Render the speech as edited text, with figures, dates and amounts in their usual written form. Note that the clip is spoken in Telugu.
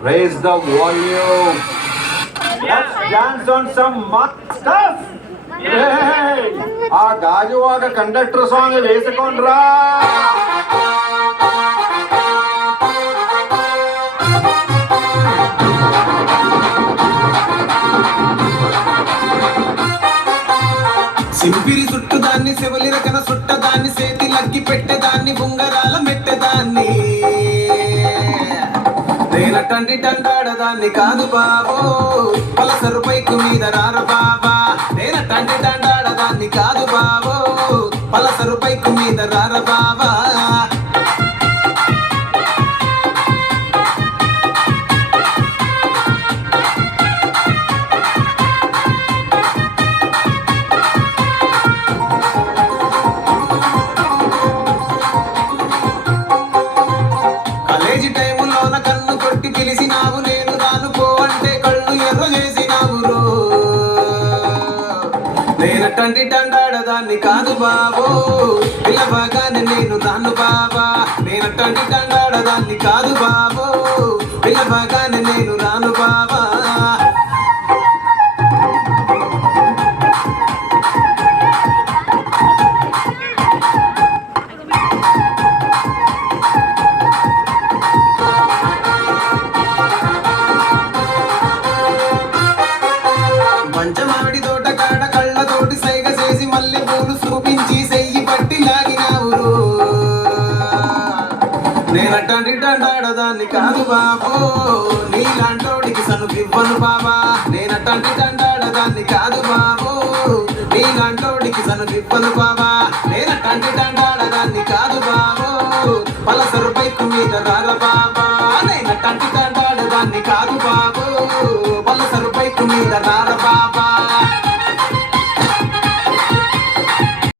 Raise the volume. Let's dance on some stuff. ఆ గాజువాక కండక్టర్ సాంగ్ వేసుకోండ్రా. సింపిరి చుట్టుదాన్ని శివలి రకన సుట్టదాన్ని సేతి లగ్గి పెట్టేదాన్ని ఉంగరాల మెట్టేదాన్ని నేనటండి దండాడదాన్ని కాదు బాబో పలసరు పైకు మీద రార బాబా నేనటండి దండాడదాన్ని కాదు బాబో పలసరు పైకు మీద రార బాబా టైములోన కన్ను కొట్టి పిలిచినావు నేను రాను పో అంటే కళ్ళు ఎర్ర చేసినావు నేనటండి దండాడదాన్ని కాదు బాబో పిల్లబాగానే నేను రాను బాబా నేనటండి దండాడదాన్ని కాదు బాబో పిల్లబాగానే నేను రాను బాబా పంచమాడి తోట కాడ కళ్ళతోటి సైగ చేసి మల్లె పూలు చూపించి సెయ్యి పట్టి లాగినావు నేనటండి దండాడదాన్ని కాదు బాబో నీలాంటోడికి సనుపివ్వను బాబా నేనటండి దండాడదాన్ని కాదు బాబో నీలాంటోడికి సనుపివ్వను బాబా నేనటండి దండాడదాన్ని కాదు బాబో పలసరు పైకు మీద రార బాబా నేనటండి దండాడదాన్ని కాదు బాబో పలసరు పైకు మీద రార బాబా